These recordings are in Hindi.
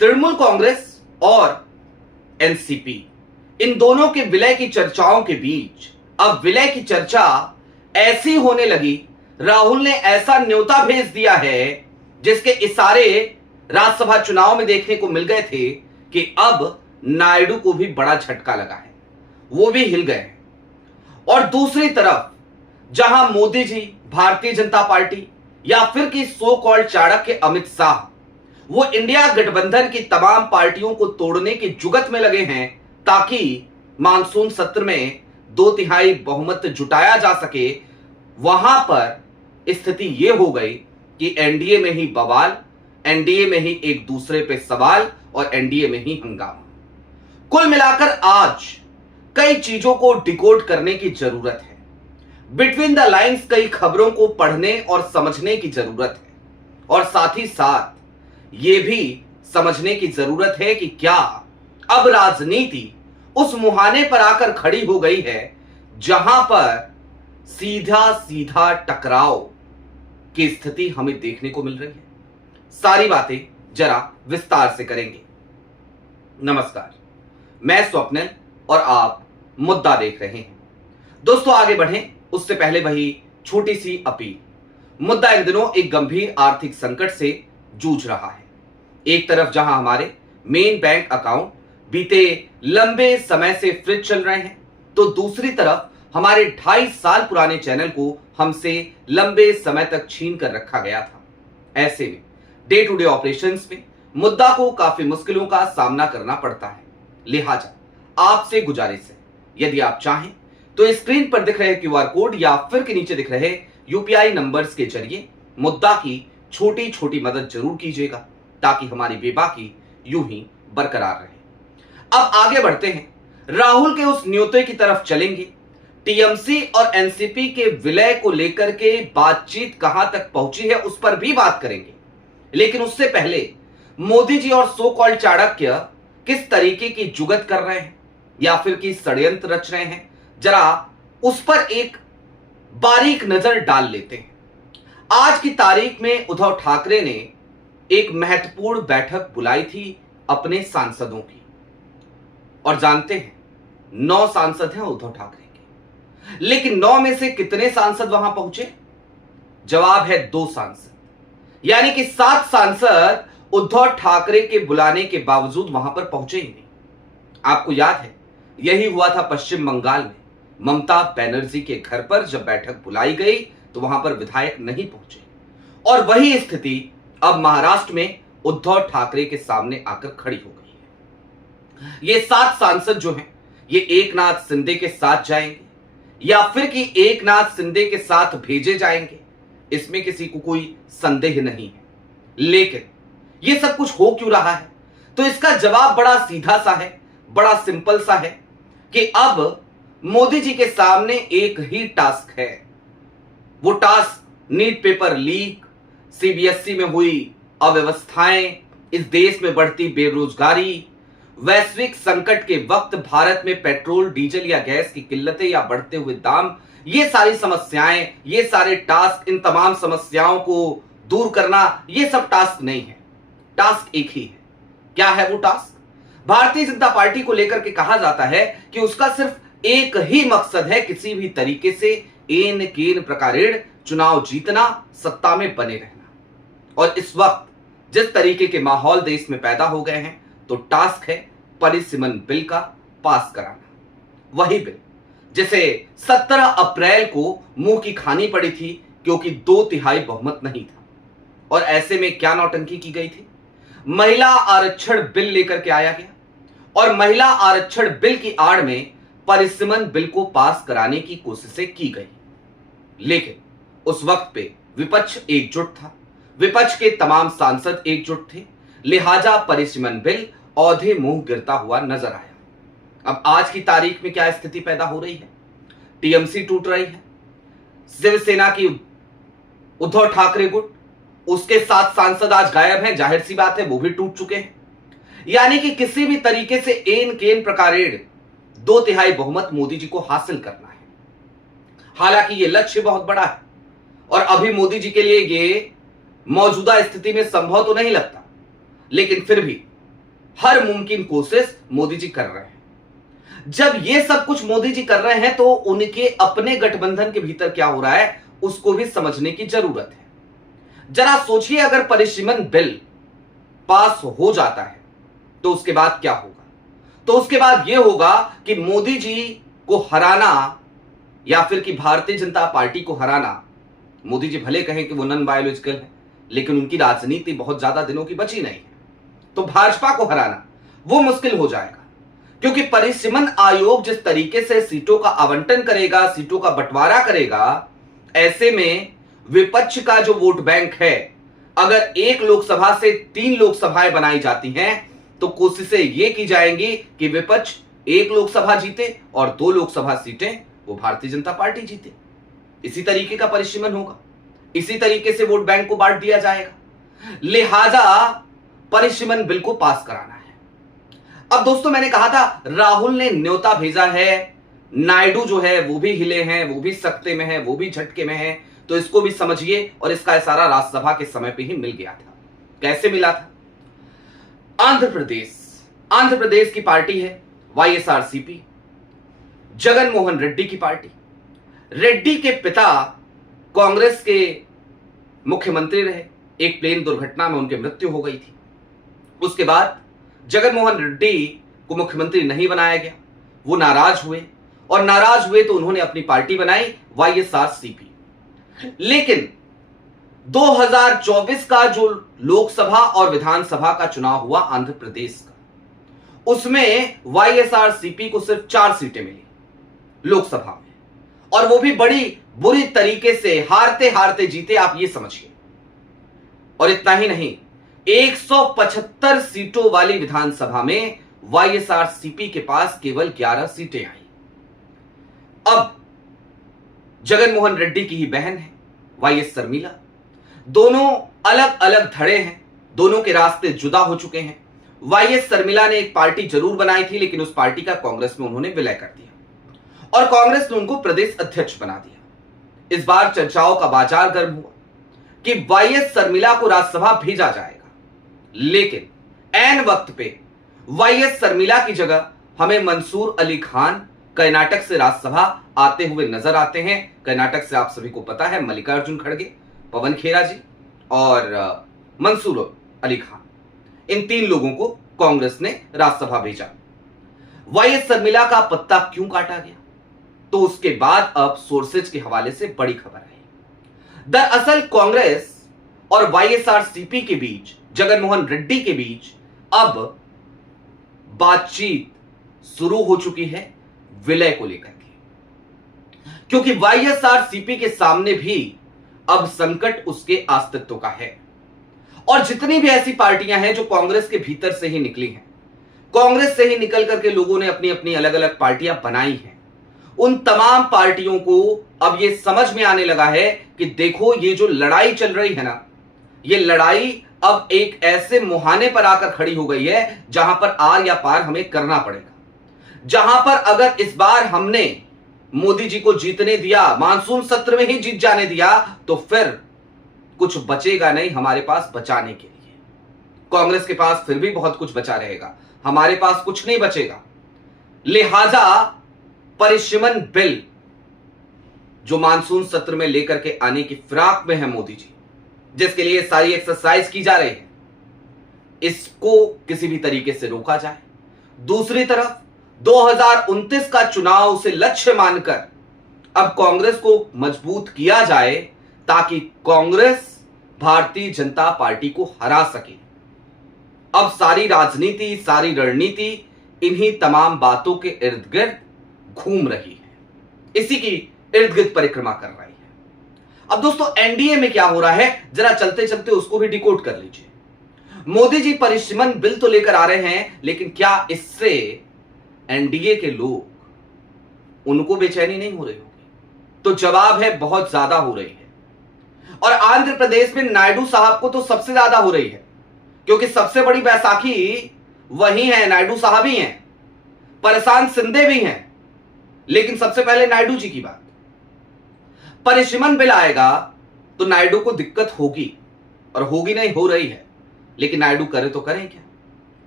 तृणमूल कांग्रेस और एनसीपी, इन दोनों के विलय की चर्चाओं के बीच अब विलय की चर्चा ऐसी होने लगी, राहुल ने ऐसा न्योता भेज दिया है जिसके इशारे राज्यसभा चुनाव में देखने को मिल गए थे कि अब नायडू को भी बड़ा झटका लगा है, वो भी हिल गए हैं। और दूसरी तरफ जहां मोदी जी, भारतीय जनता पार्टी या फिर कि सो कॉल्ड चाणक्य अमित शाह, वो इंडिया गठबंधन की तमाम पार्टियों को तोड़ने की जुगत में लगे हैं ताकि मानसून सत्र में 2/3 बहुमत जुटाया जा सके, वहां पर स्थिति यह हो गई कि एनडीए में ही बवाल, एनडीए में ही एक दूसरे पे सवाल और एनडीए में ही हंगामा। कुल मिलाकर आज कई चीजों को डिकोड करने की जरूरत है, बिटवीन द लाइंस कई खबरों को पढ़ने और समझने की जरूरत है, और साथ ही साथ यह भी समझने की जरूरत है कि क्या अब राजनीति उस मुहाने पर आकर खड़ी हो गई है जहां पर सीधा सीधा टकराव की स्थिति हमें देखने को मिल रही है। सारी बातें जरा विस्तार से करेंगे। नमस्कार, मैं स्वप्निल और आप मुद्दा देख रहे हैं। दोस्तों आगे बढ़ें उससे पहले वही छोटी सी अपील। मुद्दा इन दिनों एक गंभीर आर्थिक संकट से जूझ रहा है। एक तरफ जहां हमारे मेन बैंक अकाउंट बीते लंबे समय से फ्रीज चल रहे हैं, तो दूसरी तरफ हमारे 2.5 साल पुराने चैनल को हमसे लंबे समय तक छीन कर रखा गया था। ऐसे में डे टू डे ऑपरेशंस में मुद्दा को काफी मुश्किलों का सामना करना पड़ता है। लिहाजा आपसे गुजारिश है, यदि आप चाहें तो स्क्रीन पर दिख रहे क्यूआर कोड या फिर के नीचे दिख रहे यूपीआई नंबर्स के जरिए मुद्दा की छोटी छोटी मदद जरूर कीजिएगा ताकि हमारी बेबाकी यूं ही बरकरार रहे। अब आगे बढ़ते हैं, राहुल के उस न्योते की तरफ चलेंगे। टीएमसी और एनसीपी के विलय को लेकर के बातचीत कहां तक पहुंची है उस पर भी बात करेंगे, लेकिन उससे पहले मोदी जी और सो कॉल्ड चाणक्य किस तरीके की जुगत कर रहे हैं या फिर कि षड्यंत्र रच रहे हैं, जरा उस पर एक बारीक नजर डाल लेते हैं। आज की तारीख में उद्धव ठाकरे ने एक महत्वपूर्ण बैठक बुलाई थी अपने सांसदों की, और जानते हैं 9 सांसद हैं उद्धव ठाकरे के, लेकिन 9 में से कितने सांसद वहां पहुंचे? जवाब है 2 सांसद, यानी कि 7 सांसद उद्धव ठाकरे के बुलाने के बावजूद वहां पर पहुंचे ही नहीं। आपको याद है यही हुआ था पश्चिम बंगाल में, ममता बनर्जी के घर पर जब बैठक बुलाई गई तो वहां पर विधायक नहीं पहुंचे, और वही स्थिति अब महाराष्ट्र में उद्धव ठाकरे के सामने आकर खड़ी हो गई है। ये 7 सांसद जो हैं ये एकनाथ शिंदे के साथ जाएंगे या फिर कि एकनाथ शिंदे के साथ भेजे जाएंगे, इसमें किसी को कोई संदेह नहीं है। लेकिन ये सब कुछ हो क्यों रहा है? तो इसका जवाब बड़ा सीधा सा है, बड़ा सिंपल सा है कि अब मोदी जी के सामने एक ही टास्क है। वो task NEET paper leak, CBSE में हुई अव्यवस्थाएं, इस देश में बढ़ती बेरोजगारी, वैश्विक संकट के वक्त भारत में पेट्रोल, डीजल या गैस की किल्लतें या बढ़ते हुए दाम, ये सारी समस्याएं, ये सारे टास्क, इन तमाम समस्याओं को दूर करना, ये सब टास्क नहीं है। टास्क एक ही है। क्या है वो टास्क? भारतीय जनता पार्टी को लेकर के कहा जाता है कि उसका सिर्फ एक ही मकसद है, किसी भी तरीके से एन केन प्रकारेण चुनाव जीतना, सत्ता में बने रहना। और इस वक्त जिस तरीके के माहौल देश में पैदा हो गए हैं, तो टास्क है परिसीमन बिल का पास कराना। वही बिल जिसे 17 अप्रैल को मुंह की खानी पड़ी थी क्योंकि 2/3 बहुमत नहीं था। और ऐसे में क्या नौटंकी की गई थी? महिला आरक्षण बिल लेकर के आया गया और महिला आरक्षण बिल की आड़ में परिसीमन बिल को पास कराने की कोशिशें की गई। लेकिन उस वक्त पे विपक्ष एकजुट था, विपक्ष के तमाम सांसद एकजुट थे, लिहाजा परिसीमन बिल औधे मुंह गिरता हुआ नजर आया। अब आज की तारीख में क्या स्थिति पैदा हो रही है? टीएमसी टूट रही है, शिवसेना की उद्धव ठाकरे गुट, उसके 7 सांसद आज गायब हैं, जाहिर सी बात है वो भी टूट चुके हैं। यानी कि किसी भी तरीके से एन केन प्रकारेण 2/3 बहुमत मोदी जी को हासिल करना है। हालांकि ये लक्ष्य बहुत बड़ा है और अभी मोदी जी के लिए ये मौजूदा स्थिति में संभव तो नहीं लगता, लेकिन फिर भी हर मुमकिन कोशिश मोदी जी कर रहे हैं। जब ये सब कुछ मोदी जी कर रहे हैं तो उनके अपने गठबंधन के भीतर क्या हो रहा है उसको भी समझने की जरूरत है। जरा सोचिए, अगर परिसीमन बिल पास हो जाता है तो उसके बाद क्या होगा? तो उसके बाद यह होगा कि मोदी जी को हराना या फिर कि भारतीय जनता पार्टी को हराना, मोदी जी भले कहें कि वो नॉन बायोलॉजिकल है, लेकिन उनकी राजनीति बहुत ज्यादा दिनों की बची नहीं है, तो भाजपा को हराना वो मुश्किल हो जाएगा। क्योंकि परिसीमन आयोग जिस तरीके से सीटों का आवंटन करेगा, सीटों का बंटवारा करेगा, ऐसे में विपक्ष का जो वोट बैंक है, अगर एक लोकसभा से 3 लोकसभाएं बनाई जाती हैं तो कोशिशें ये की जाएंगी कि विपक्ष 1 लोकसभा जीते और 2 लोकसभा सीटें वो भारतीय जनता पार्टी जीते। इसी तरीके का परिसीमन होगा, इसी तरीके से वोट बैंक को बांट दिया जाएगा। लिहाजा परिसीमन बिल को पास कराना है। अब दोस्तों, मैंने कहा था राहुल ने न्योता भेजा है, नायडू जो है वो भी हिले हैं, वो भी सख्ते में है, वो भी झटके में है, तो इसको भी समझिए। और इसका इशारा राज्यसभा के समय पे ही मिल गया था। कैसे मिला था? आंध्र प्रदेश की पार्टी है वाईएसआरसीपी, जगन मोहन रेड्डी की पार्टी। रेड्डी के पिता कांग्रेस के मुख्यमंत्री रहे, एक प्लेन दुर्घटना में उनकी मृत्यु हो गई थी। उसके बाद जगन मोहन रेड्डी को मुख्यमंत्री नहीं बनाया गया, वो नाराज हुए, और नाराज हुए तो उन्होंने अपनी पार्टी बनाई वाईएसआरसीपी। लेकिन 2024 का जो लोकसभा और विधानसभा का चुनाव हुआ आंध्र प्रदेश का, उसमें वाईएसआरसीपी को सिर्फ 4 सीटें मिली लोकसभा में, और वो भी बड़ी बुरी तरीके से हारते हारते जीते, आप ये समझिए। और इतना ही नहीं, 175 सीटों वाली विधानसभा में वाईएसआरसीपी के पास केवल 11 सीटें आई। अब जगन मोहन रेड्डी की ही बहन है वाईएस शर्मिला, दोनों अलग अलग धड़े हैं, दोनों के रास्ते जुदा हो चुके हैं। वाईएस शर्मिला ने एक पार्टी जरूर बनाई थी, लेकिन उस पार्टी का कांग्रेस में उन्होंने विलय कर दिया और कांग्रेस ने उनको प्रदेश अध्यक्ष बना दिया। इस बार चर्चाओं का बाजार गर्म हुआ कि वाईएस शर्मिला को राज्यसभा भेजा जाएगा, लेकिन ऐन वक्त पे वाईएस शर्मिला की जगह हमें मंसूर अली खान कर्नाटक से राज्यसभा आते हुए नजर आते हैं। कर्नाटक से आप सभी को पता है मल्लिकार्जुन खड़गे, पवन खेरा जी और मंसूर अली खान, इन 3 लोगों को कांग्रेस ने राज्यसभा भेजा। वाईएस शर्मिला का पत्ता क्यों काटा गया? तो उसके बाद अब सोर्सेज के हवाले से बड़ी खबर आई। दरअसल कांग्रेस और वाईएसआरसीपी के बीच, जगन मोहन रेड्डी के बीच अब बातचीत शुरू हो चुकी है विलय को लेकर के, क्योंकि वाईएसआरसीपी के सामने भी अब संकट उसके अस्तित्व का है। और जितनी भी ऐसी पार्टियां हैं जो कांग्रेस के भीतर से ही निकली हैं, कांग्रेस से ही निकल करके लोगों ने अपनी अपनी अलग अलग पार्टियां बनाई हैं, उन तमाम पार्टियों को अब यह समझ में आने लगा है कि देखो, ये जो लड़ाई चल रही है ना, ये लड़ाई अब एक ऐसे मुहाने पर आकर खड़ी हो गई है जहां पर आर या पार हमें करना पड़ेगा। जहां पर अगर इस बार हमने मोदी जी को जीतने दिया, मानसून सत्र में ही जीत जाने दिया, तो फिर कुछ बचेगा नहीं हमारे पास बचाने के लिए। कांग्रेस के पास फिर भी बहुत कुछ बचा रहेगा, हमारे पास कुछ नहीं बचेगा। लिहाजा परिसीमन बिल जो मानसून सत्र में लेकर के आने की फिराक में है मोदी जी, जिसके लिए सारी एक्सरसाइज की जा रही है, इसको किसी भी तरीके से रोका जाए। दूसरी तरफ 2029 का चुनाव उसे लक्ष्य मानकर अब कांग्रेस को मजबूत किया जाए, ताकि कांग्रेस भारतीय जनता पार्टी को हरा सके। अब सारी राजनीति, सारी रणनीति इन्हीं तमाम बातों के इर्द गिर्द घूम रही है, इसी की इर्द गिर्द परिक्रमा कर रही है। अब दोस्तों, एनडीए में क्या हो रहा है, जरा चलते चलते उसको भी डिकोड कर लीजिए। मोदी जी परिसीमन बिल तो लेकर आ रहे हैं, लेकिन क्या इससे एनडीए के लोग, उनको बेचैनी नहीं हो रही होगी? तो जवाब है, बहुत ज्यादा हो रही है। और आंध्र प्रदेश में नायडू साहब को तो सबसे ज्यादा हो रही है, क्योंकि सबसे बड़ी बैसाखी वही है, नायडू साहब ही हैं, परेशान सिंधे भी हैं। लेकिन सबसे पहले नायडू जी की बात, परिसीमन बिल आएगा तो नायडू को दिक्कत होगी, और होगी नहीं, हो रही है। लेकिन नायडू करे तो करें क्या?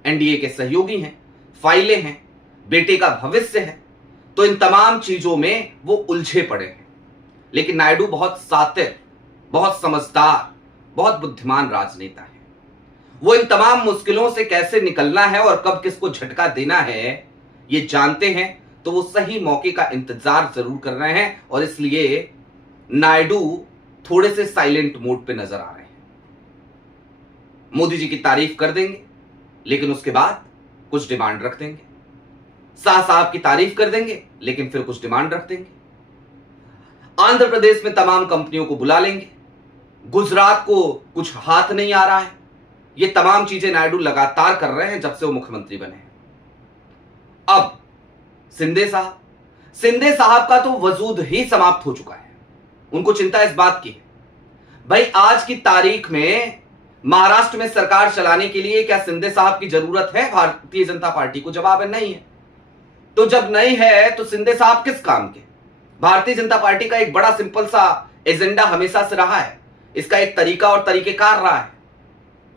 एनडीए के सहयोगी हैं, फाइलें हैं, बेटे का भविष्य है, तो इन तमाम चीजों में वो उलझे पड़े हैं। लेकिन नायडू बहुत सातिर, बहुत समझदार, बहुत बुद्धिमान राजनेता है। वो इन तमाम मुश्किलों से कैसे निकलना है और कब किसको झटका देना है ये जानते हैं, तो वो सही मौके का इंतजार जरूर कर रहे हैं और इसलिए नायडू थोड़े से साइलेंट मोड पे नजर आ रहे हैं। मोदी जी की तारीफ कर देंगे लेकिन उसके बाद कुछ डिमांड रख देंगे, शाह साहब की तारीफ कर देंगे लेकिन फिर कुछ डिमांड रख देंगे, आंध्र प्रदेश में तमाम कंपनियों को बुला लेंगे, गुजरात को कुछ हाथ नहीं आ रहा है। ये तमाम चीजें नायडू लगातार कर रहे हैं जब से वो मुख्यमंत्री बने हैं। अब शिंदे साहब का तो वजूद ही समाप्त हो चुका है। उनको चिंता इस बात की है, भाई आज की तारीख में महाराष्ट्र में सरकार चलाने के लिए क्या शिंदे साहब की जरूरत है भारतीय जनता पार्टी को? जवाब है नहीं है। तो जब नहीं है तो शिंदे साहब किस काम के? भारतीय जनता पार्टी का एक बड़ा सिंपल सा एजेंडा हमेशा से रहा है, इसका एक तरीका और तरीकेकार रहा है।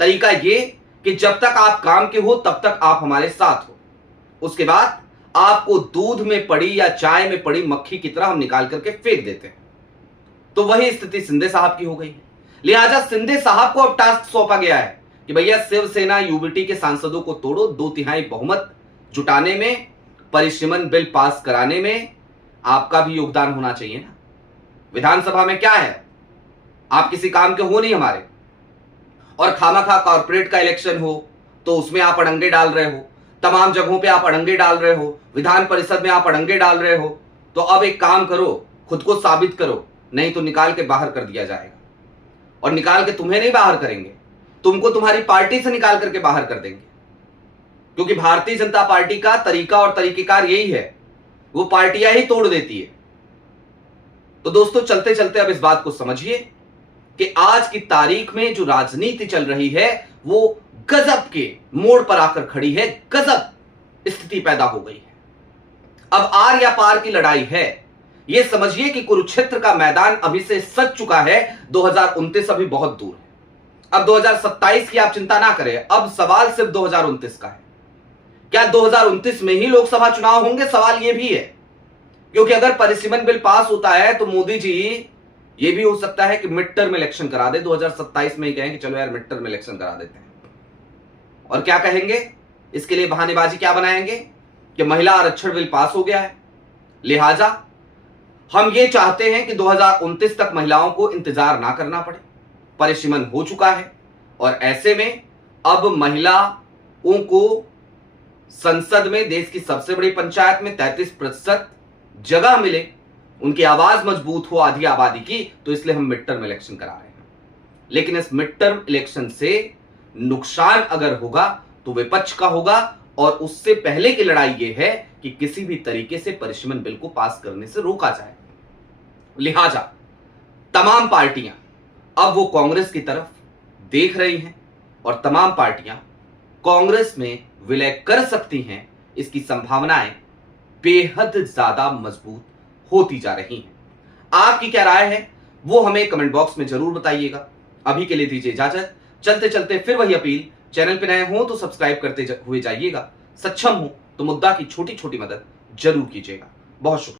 तरीका ये कि जब तक आप काम के हो तब तक आप हमारे साथ हो, उसके बाद आपको दूध में पड़ी या चाय में पड़ी मक्खी की तरह हम निकाल करके फेंक देते हैं। तो वही स्थिति शिंदे साहब की हो गई है। लिहाजा शिंदे साहब को अब टास्क सौंपा गया है कि भैया शिवसेना यूबीटी के सांसदों को तोड़ो, 2/3 बहुमत जुटाने में, परिसीमन बिल पास कराने में आपका भी योगदान होना चाहिए ना। विधानसभा में क्या है, आप किसी काम के हो नहीं हमारे, और खामखा कॉर्पोरेट का इलेक्शन हो तो उसमें आप अड़ंगे डाल रहे हो, तमाम जगहों पे आप अड़ंगे डाल रहे हो, विधान परिषद में आप अड़ंगे डाल रहे हो। तो अब एक काम करो, खुद को साबित करो, नहीं तो निकाल के बाहर कर दिया जाएगा। और निकाल के तुम्हें नहीं बाहर करेंगे, तुमको तुम्हारी पार्टी से निकाल करके बाहर कर देंगे, क्योंकि भारतीय जनता पार्टी का तरीका और तरीकेकार यही है, वो पार्टियां ही तोड़ देती है। तो दोस्तों चलते चलते अब इस बात को समझिए कि आज की तारीख में जो राजनीति चल रही है वो गजब के मोड़ पर आकर खड़ी है, गजब स्थिति पैदा हो गई है। अब आर या पार की लड़ाई है। यह समझिए कि कुरुक्षेत्र का मैदान अभी से सज चुका है, 2029 अभी बहुत दूर है। अब 2027 की आप चिंता ना करें, अब सवाल सिर्फ 2029 का है। क्या 2029 में ही लोकसभा चुनाव होंगे? सवाल यह भी है, क्योंकि अगर परिसीमन बिल पास होता है तो मोदी जी ये भी हो सकता है कि मिड टर्म इलेक्शन करा दे, 2027 में ही कहें कि चलो यार मिड टर्म इलेक्शन करा देते हैं। और क्या कहेंगे इसके लिए? बहानेबाजी क्या बनाएंगे कि महिला आरक्षण बिल पास हो गया है, लिहाजा हम ये चाहते हैं कि 2029 तक महिलाओं को इंतजार ना करना पड़े, परिसीमन हो चुका है। और ऐसे में अब महिलाओं को संसद में, देश की सबसे बड़ी पंचायत में 33% जगह मिले, उनकी आवाज मजबूत हो आधी आबादी की, तो इसलिए हम मिड टर्म इलेक्शन करा रहे हैं। लेकिन इस मिड टर्म इलेक्शन से नुकसान अगर होगा तो विपक्ष का होगा, और उससे पहले की लड़ाई यह है कि किसी भी तरीके से परिसीमन बिल को पास करने से रोका जाए। लिहाजा तमाम पार्टियां अब वो कांग्रेस की तरफ देख रही हैं और तमाम पार्टियां कांग्रेस में विलय कर सकती हैं, इसकी संभावनाएं बेहद ज्यादा मजबूत होती जा रही हैं। आपकी क्या राय है वो हमें कमेंट बॉक्स में जरूर बताइएगा। अभी के लिए दीजिए इजाजत। चलते चलते फिर वही अपील, चैनल पे नए हो तो सब्सक्राइब करते हुए जाइएगा, सक्षम हो तो मुद्दा की छोटी छोटी मदद जरूर कीजिएगा। बहुत शुक्रिया।